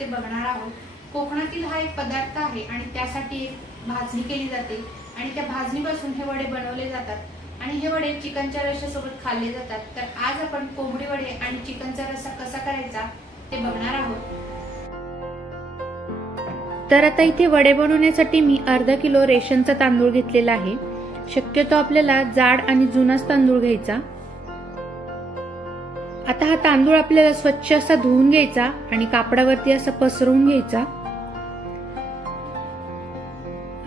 ते बघणार आहोत। कोकणातील हा एक पदार्थ आहे आणि त्यासाठी एक भाजणी केली जाते आणि त्या भाजणीपासून हे वडे बनवले जातात आणि हे वडे चिकनच्या रश्श्यासोबत खाल्ले जातात। तर आज आपण कोंबडी वडे आणि चिकनचा रस्सा कसा करायचा ते बघणार आहोत। तर आता इथे वडे बनवण्यासाठी मी अर्धा किलो रेशनचा तांदूळ घेतलेला आहे। शक्यतो आपल्याला जाड आणि जुनाच तांदूळ घ्यायचा। आता हा तांदूळ आपल्याला स्वच्छ असा धुवून घ्यायचा आणि कापडावरती असा पसरवून घ्यायचा।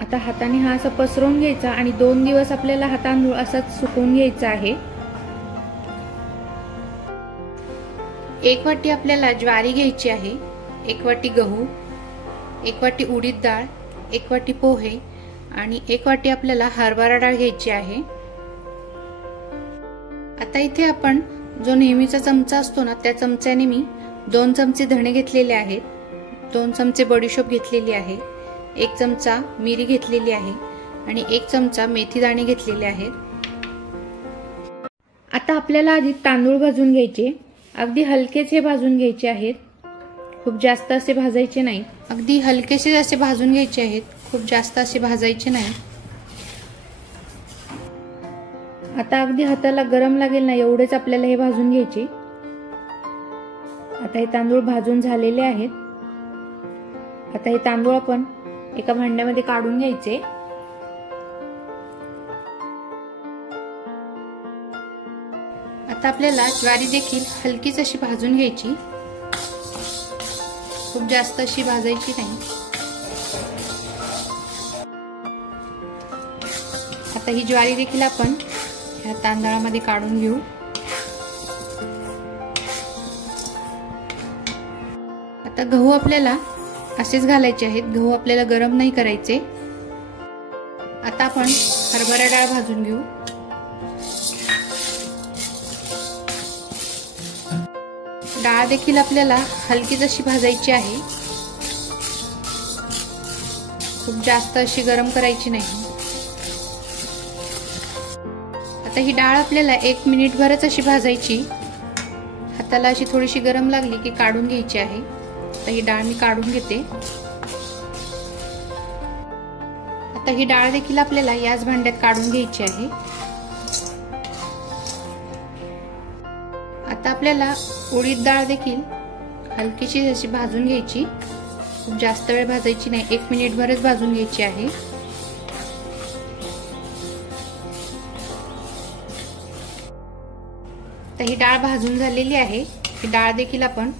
आता हाताने हा असा पसरवून घ्यायचा आणि 2 दिवस आपल्याला हा तांदूळ असाच सुकवून घ्यायचा आहे। 1 वाटी आपल्याला ज्वारी घ्यायची आहे, 1 वाटी गहू, 1 वाटी उडीद डाळ, 1 वाटी पोहे आणि 1 वाटी आपल्याला हरभरा डाळ घ्यायची आहे। आता इथे आपण जो नेहमीचा चमचा असतो ना त्या चमच्याने मी 2 चमचे धणे घेतलेले आहेत, 2 चमचे बडीशोप घेतलेली आहे, 1 चमचा मिरी घेतलेली आहे आणि 1 चमचा मेथी दाणे घेतलेले आहेत। आता आपल्याला आधी तांदूळ भाजून घ्यायचे, अगदी हलकेसे भाजून घ्यायचे आहेत, खूप जास्त असे भाजायचे नाही, अगदी हलकेसे असे भाजून घ्यायचे आहेत, खूप जास्त असे भाजायचे नाही। आता अगदी हाताला गरम लागेल ना एवढेच आपल्याला हे भाजून घ्यायचे। आता हे तांदूळ भाजून झालेले आहेत। आता हे तांदूळ आपण एका भांड्यामध्ये काढून घ्यायचे। आता आपल्याला ज्वारी देखील हलकीच अशी भाजून घ्यायची, खूप जास्त अशी भाजायची नाही। आता ही ज्वारी देखील आपण ह्या तांदळामध्ये काढून घेऊ। आता गहू आपल्याला असेच घालायचे आहेत, गहू आपल्याला गरम नाही करायचे। आता आपण हरभरा डाळ भाजून घेऊ। डाळ देखील आपल्याला हलकीच अशी भाजायची आहे, खूप जास्त अशी गरम करायची नाही। आता ही डाळ आपल्याला 1 मिनिटभरच अशी भाजायची, हाताला अशी थोडीशी गरम लागली की काढून घ्यायची आहे। आता ही डाळ मी काढून घेते। आता ही डाळ देखील आपल्याला याच भांड्यात काढून घ्यायची आहे। आता आपल्याला उडीद डाळ देखील हलकीशी अशी भाजून घ्यायची, खूप जास्त वेळ भाजायची नाही, 1 मिनिटभरच भाजून घ्यायची आहे। तर ही डाळ भाजून झालेली आहे, ही डाळ देखील आपण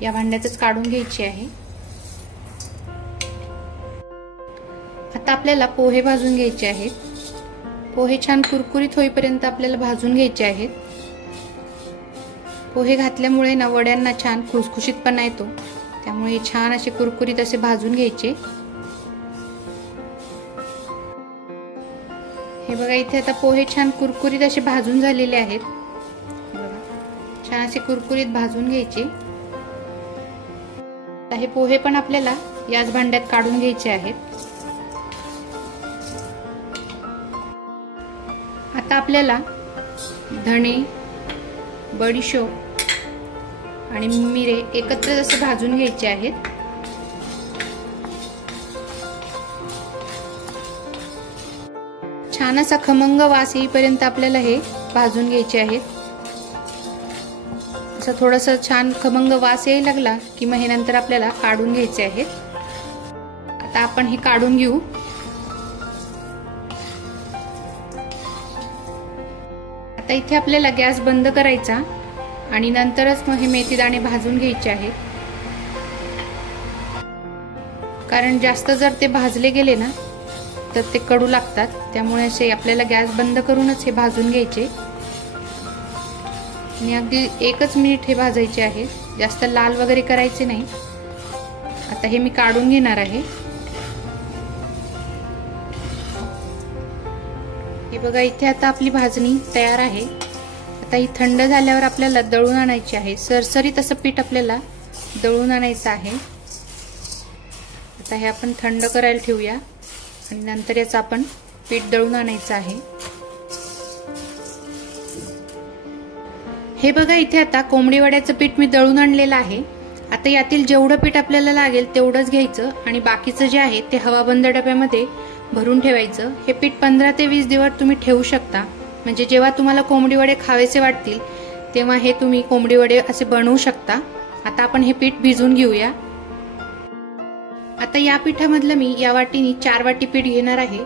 या भांड्यातच काढून घ्यायची आहे। आता आपल्याला पोहे भाजून घ्यायचे आहेत, पोहे छान कुरकुरीत होईपर्यंत आपल्याला भाजून घ्यायचे आहेत। पोहे घातल्यामुळे ना वड्यांना छान खुसखुशीतपणा येतो, त्यामुळे छान असे कुरकुरीत असे भाजून घ्यायचे। हे बघा इथे आता पोहे छान कुरकुरीत असे भाजून झालेले आहेत, छान असे कुरकुरीत भाजून घ्यायचे। आता हे पोहे पण आपल्याला याच भांड्यात काढून घ्यायचे आहेत। आता आपल्याला धणे, बडीशोप आणि मिरे एकत्र असे भाजून घ्यायचे आहेत। छान असा खमंग वास येईपर्यंत आपल्याला हे भाजून घ्यायचे आहेत। असं थोडंसं छान खमंग वास यायला लागला की मग हे नंतर आपल्याला काढून घ्यायचे आहेत। आता आपण हे काढून घेऊ। आता इथे आपल्याला गॅस बंद करायचा आणि नंतरच मग हे मेथी दाणे भाजून घ्यायचे आहेत, कारण जास्त जर ते भाजले गेले ना तर ते कडू लागतात, त्यामुळे असे आपल्याला गॅस बंद करूनच हे भाजून घ्यायचे आणि अगदी 1च मिनिट हे भाजायचे आहे, जास्त लाल वगैरे करायचे नाही। आता हे मी काढून घेणार आहे। हे बघा इथे आता आपली भाजणी तयार आहे। आता ही थंड झाल्यावर आपल्याला दळून आणायची आहे, सरसरीत असं पीठ आपल्याला दळून आणायचं आहे। आता हे आपण थंड करायला ठेवूया आणि नंतर याचं आपण पीठ दळून आणायचं आहे। हे बघा इथे आता कोंबडी वड्याचं पीठ मी दळून आणलेलं आहे। आता यातील जेवढं पीठ आपल्याला लागेल तेवढंच घ्यायचं आणि बाकीचं जे आहे ते हवाबंद डब्यामध्ये भरून ठेवायचं। हे पीठ 15 ते 20 दिवस तुम्ही ठेवू शकता, म्हणजे जेव्हा तुम्हाला कोंबडी वडे खावेसे वाटतील तेव्हा हे तुम्ही कोंबडी वडे असे बनवू शकता। आता आपण हे पीठ भिजवून घेऊया। आता या पिठामधलं मी या वाटीने 4 वाटी पीठ घेणार आहे।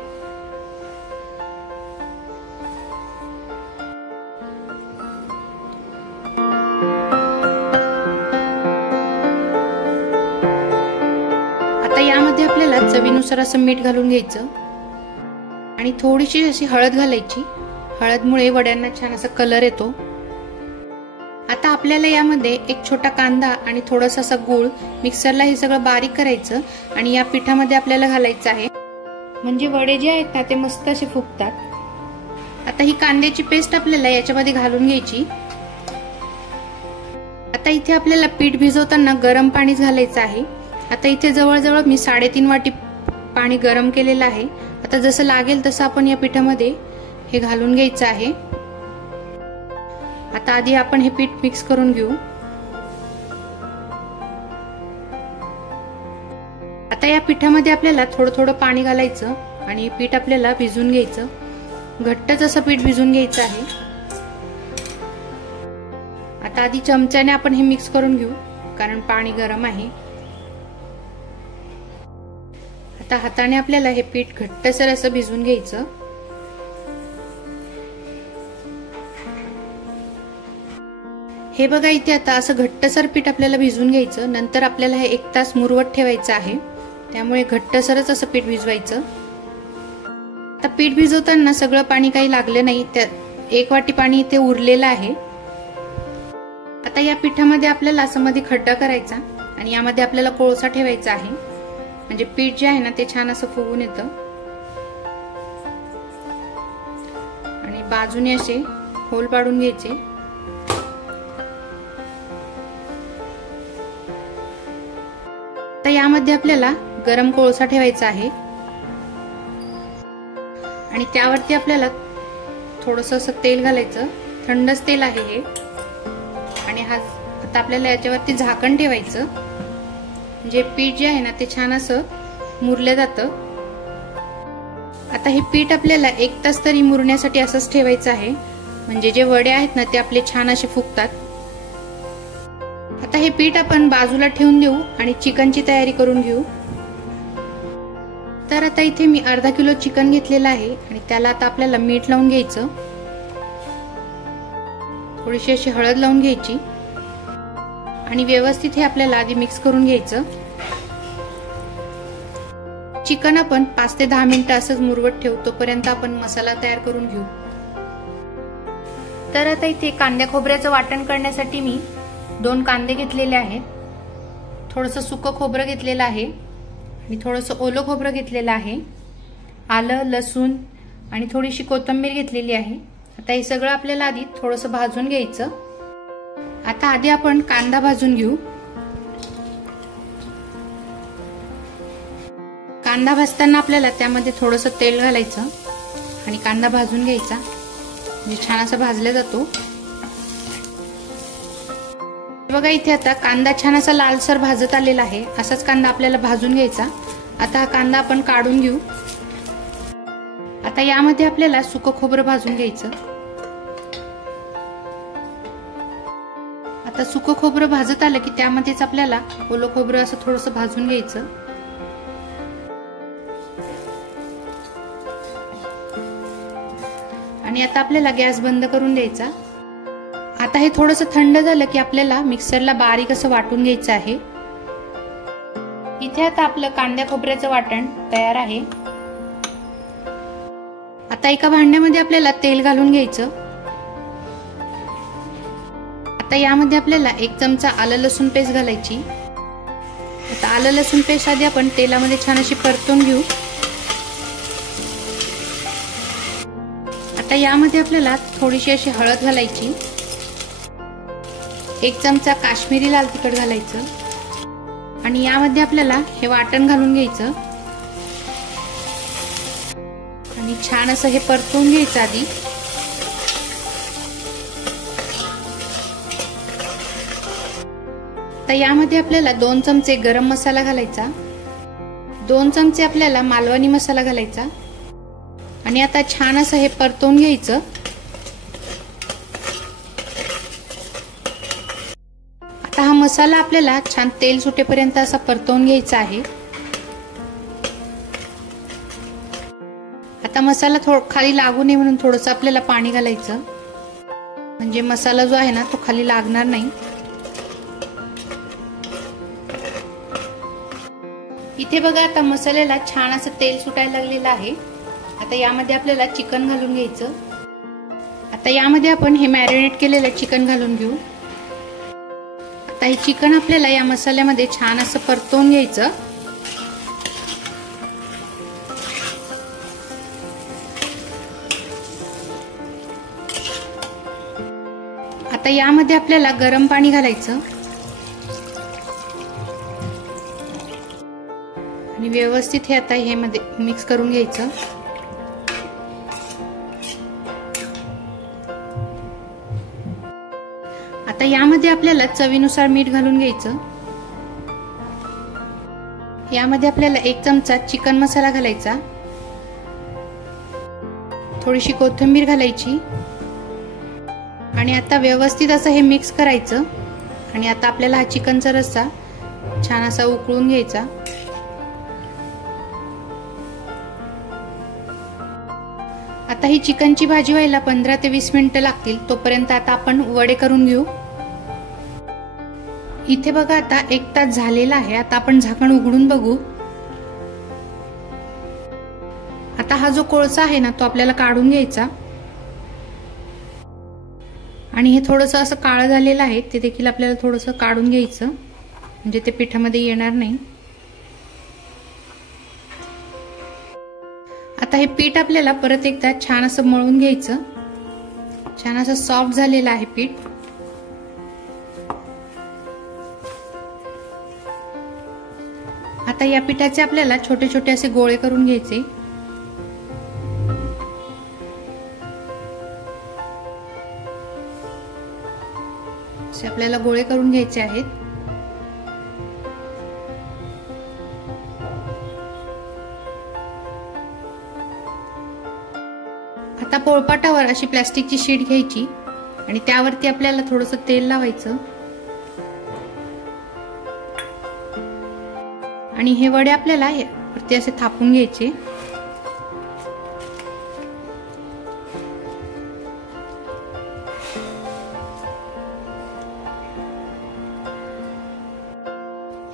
आता यामध्ये आपल्याला चवीनुसार असं मीठ घालून घ्यायचं आणि थोडीशी अशी हळद घालायची। हळदमुळे वड्यांना छान असा कलर येतो। आता आपल्याला यामध्ये एक छोटा कांदा आणि थोडासा असा गूळ मिक्सरला हे सगळं बारीक करायचं आणि या पिठामध्ये आपल्याला घालायचं आहे, म्हणजे वडे जे आहेत ना ते मस्त असे फुगतात। आता ही कांद्याची पेस्ट आपल्याला याच्यामध्ये घालून घ्यायची। आता इथे आपल्याला पीठ भिजवताना गरम पाणीच घालायचं आहे। आता इथे जवळजवळ मी 3.5 वाटी पाणी गरम केलेलं आहे। आता जसं लागेल तसं आपण या पिठामध्ये हे घालून घ्यायचं आहे। आता आधी आपण हे पीठ मिक्स करून घेऊ। आता या पिठामध्ये आपल्याला थोडं थोडं पाणी घालायचं आणि हे पीठ आपल्याला भिजून घ्यायचं। घट्टच असं पीठ भिजून घ्यायचं आहे। आता आधी चमच्याने आपण हे मिक्स करून घेऊ, कारण पाणी गरम आहे। आता हाताने आपल्याला हे पीठ घट्टसर असं भिजवून घ्यायचं। हे बघा इथे आता असं घट्टसर पीठ आपल्याला भिजवून घ्यायचं। नंतर आपल्याला हे 1 तास मुरवत ठेवायचं आहे, त्यामुळे घट्टसरच असं पीठ भिजवायचं। आता पीठ भिजवताना सगळं पाणी काही लागलं नाही, त्यात 1 वाटी पाणी इथे उरलेलं आहे। आता या पिठामध्ये आपल्याला असं मध्ये खड्डा करायचा आणि यामध्ये आपल्याला कोळसा ठेवायचा आहे, म्हणजे पीठ जे आहे ना ते छान असं फुगून येतं आणि बाजूने असे होल पाडून घ्यायचे। आता यामध्ये आपल्याला गरम कोळसा ठेवायचा आहे आणि त्यावरती आपल्याला थोडंसं असं तेल घालायचं। थंडच तेल आहे हे। आणि आता आपल्याला याच्यावरती झाकण ठेवायचं, म्हणजे पीठ जे आहे ना ते छान असं मुरलं जातं। आता हे पीठ आपल्याला 1 तास तरी मुरण्यासाठी असंच ठेवायचं आहे, म्हणजे जे वडे आहेत ना ते आपले छान असे फुगतात। आता हे पीठ आपण बाजूला ठेवून देऊ आणि चिकनची तयारी करून घेऊ। तर आता इथे मी अर्धा किलो चिकन घेतलेलं आहे आणि त्याला आता आपल्याला मीठ लावून घ्यायचं, थोडीशी अशी हळद लावून घ्यायची आणि व्यवस्थित हे आपल्याला आधी मिक्स करून घ्यायचं। चिकन आपण 5 ते 10 मिनिटं असंच मुरवत ठेवू, तोपर्यंत आपण मसाला तयार करून घेऊ। तर आता इथे कांद्या खोबऱ्याचं वाटण करण्यासाठी मी 2 कांदे घेतलेले आहेत, थोडंसं सुकं खोबरं घेतलेलं आहे आणि थोडंसं ओलं खोबरं घेतलेलं आहे, आलं, लसूण आणि थोडीशी कोथिंबीर घेतलेली आहे। आता हे सगळं आपल्याला आधी थोडंसं भाजून घ्यायचं। आता आधी आपण कांदा भाजून घेऊ। कांदा भाजताना आपल्याला त्यामध्ये थोडंसं तेल घालायचं आणि कांदा भाजून घ्यायचा, म्हणजे छान असा भाजला जातो। बघा इथे आता कांदा छान असा लालसर भाजत आलेला आहे, असाच कांदा आपल्याला भाजून घ्यायचा। आता हा कांदा आपण काढून घेऊ। आता यामध्ये आपल्याला सुकं खोबरं भाजून घ्यायचं। आता सुकं खोबरं भाजत आलं की त्यामध्येच आपल्याला ओलं खोबरं असं थोडंसं भाजून घ्यायचं। आणि आता आपल्याला गॅस बंद करून द्यायचा। आता हे थोडंसं थंड झालं की आपल्याला मिक्सरला बारीक असं वाटून घ्यायचं आहे। इथे आता आपलं कांद्या खोबऱ्याचं वाटण तयार आहे। आता एका भांड्यामध्ये आपल्याला तेल घालून घ्यायचं। आता यामध्ये आपल्याला 1 चमचा आलं लसूण पेस्ट घालायची। आता आलं लसूण पेस्ट आधी आपण तेलामध्ये छान अशी परतून घेऊ। आता यामध्ये आपल्याला थोडीशी अशी हळद घालायची, 1 चमचा काश्मीरी लाल तिखट घालायचं आणि यामध्ये आपल्याला हे वाटण घालून घ्यायचं आणि छान असं हे परतून घ्यायचं आधी। आता यामध्ये आपल्याला 2 चमचे गरम मसाला घालायचा, 2 चमचे आपल्याला मालवणी मसाला घालायचा आणि आता छान असं हे परतवून घ्यायचं। आता हा मसाला आपल्याला छान तेल सुटेपर्यंत असा परतवून घ्यायचा आहे। आता मसाला खाली लागू नये म्हणून थोडंसं आपल्याला पाणी घालायचं, म्हणजे मसाला जो आहे ना तो खाली लागणार नाही। इथे बघा आता मसाल्याला छान असं तेल सुटायला लागलेलं आहे। आता यामध्ये आपल्याला चिकन घालून घ्यायचं। आता यामध्ये आपण हे मॅरिनेट केलेलं चिकन घालून घेऊ। आता हे चिकन आपल्याला या मसाल्यामध्ये छान असं परतवून घ्यायचं। आता यामध्ये आपल्याला गरम पाणी घालायचं आणि व्यवस्थित हे आता हे मध्ये मिक्स करून घ्यायचं। आता यामध्ये आपल्याला चवीनुसार मीठ घालून घ्यायचं। यामध्ये आपल्याला 1 चमचा चिकन मसाला घालायचा, थोडीशी कोथिंबीर घालायची आणि आता व्यवस्थित असं हे मिक्स करायचं आणि आता आपल्याला हा चिकनचा रस्सा छान असा उकळून घ्यायचा। आता ही चिकनची भाजी व्हायला 15 ते 20 मिनिटं लागतील, तोपर्यंत आता आपण वडे करून घेऊ। इथे बघा आता 1 तास झालेला आहे। आता आपण झाकण उघडून बघू। आता हा जो कोळसा आहे ना तो आपल्याला काढून घ्यायचा आणि हे थोडंसं असं काळं झालेलं आहे ते देखील आपल्याला थोडंसं काढून घ्यायचं, म्हणजे ते पिठामध्ये येणार नाही। आता हे पीठ आपल्याला परत एकदा छान असं मळून घ्यायचं। छान असं सॉफ्ट झालेलं आहे पीठ। आता या पिठाचे आपल्याला छोटे छोटे असे गोळे करून घ्यायचे। असे आपल्याला गोळे करून घ्यायचे आहेत। आता पोळपाटावर अशी प्लास्टिकची शीट घ्यायची आणि त्यावरती आपल्याला थोडंसं तेल लावायचं आणि हे वडे आपल्याला वरती असे थापून घ्यायचे।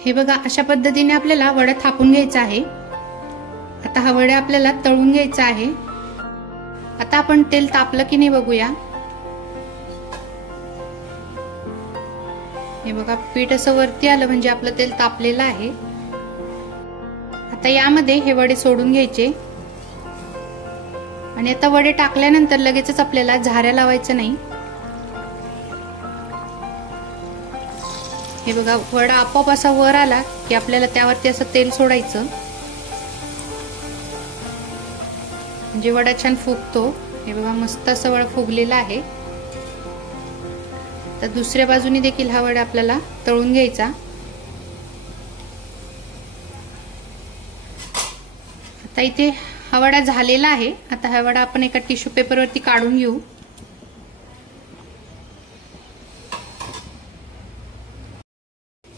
हे बघा अशा पद्धतीने आपल्याला वडा थापून घ्यायचा आहे। आता हा वडा आपल्याला तळून घ्यायचा आहे। आता आपण तेल तापलं की नाही बघूया। हे बघा पीठ असं वरती आलं म्हणजे आपलं तेल तापलेलं आहे। आता यामध्ये हे वडे सोडून घ्यायचे आणि आता वडे टाकल्यानंतर लगेचच आपल्याला झाऱ्या लावायचं नाही। हे बघा वडा आपोआप असा वर आला की आपल्याला त्यावरती असं तेल सोडायचं, म्हणजे वडा छान फुगतो। हे बघा मस्त असं वडा फुगलेला आहे। तर दुसऱ्या बाजूने देखील हा वडा आपल्याला तळून घ्यायचा। आता इथे हा वडा झालेला आहे। आता हा वडा आपण एका टिश्यू पेपरवरती काढून घेऊ।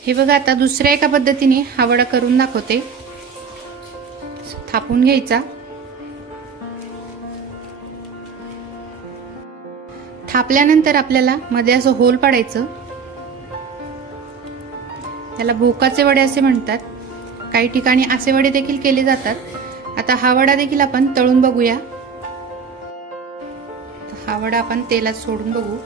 हे बघा आता दुसऱ्या एका पद्धतीने हा वडा करून दाखवते। थापून घ्यायचा, थापल्यानंतर आपल्याला मध्ये असं होल पाडायचं, त्याला भोकाचे वडे असे म्हणतात। काही ठिकाणी असे वडे देखील केले जातात। आता हा वडा देखील आपण तळून बघूया। हा वडा आपण तेलात सोडून बघू।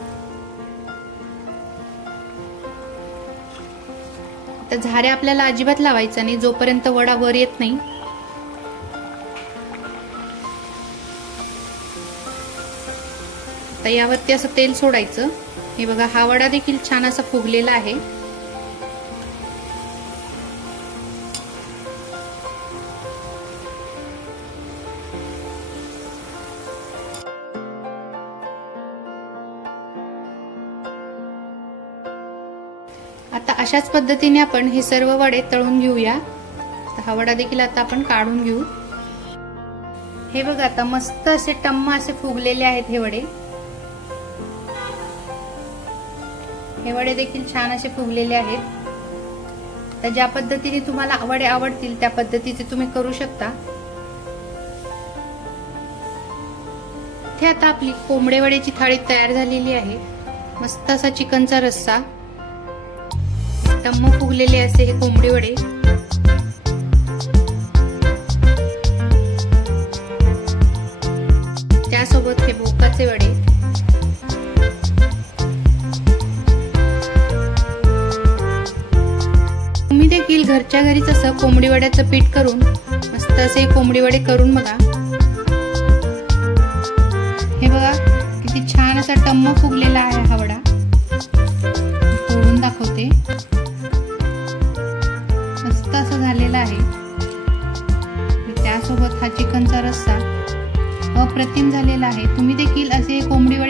आता झाऱ्या आपल्याला अजिबात लावायचा नाही जोपर्यंत वडा वर येत नाही। आता यावरती असं तेल सोडायचं। हे बघा हा वडा देखील छान असा फुगलेला आहे। आता अशाच पद्धतीने आपण हे सर्व वडे तळून घेऊया। तर हा वडा देखील आता आपण काढून घेऊ। हे बघा आता मस्त असे टम्म असे फुगलेले आहेत हे वडे। हे वडे देखील छान असे फुगलेले आहेत। तर ज्या पद्धतीने तुम्हाला वडे आवडतील त्या पद्धतीचे तुम्ही करू शकता। इथे आता आपली कोंबडे वड्याची थाळी तयार झालेली आहे। मस्त असा चिकनचा रस्सा, टम्म फुगलेले असे हे कोंबडी वडे, त्यासोबत हे भोकाचे वडे, तुम्ही देखील घरच्या घरीच असं कोंबडी वड्याचं पीठ करून मस्त असे कोंबडी वडे करून बघा। हे बघा किती छान असा टम्म फुगलेला आहे हा वडा। तोडून दाखवते, मस्त असं झालेला आहे। त्यासोबत हा चिकनचा रस्सा अप्रतिम झालेला आहे। तुम्ही देखील असे कोंबडी वडे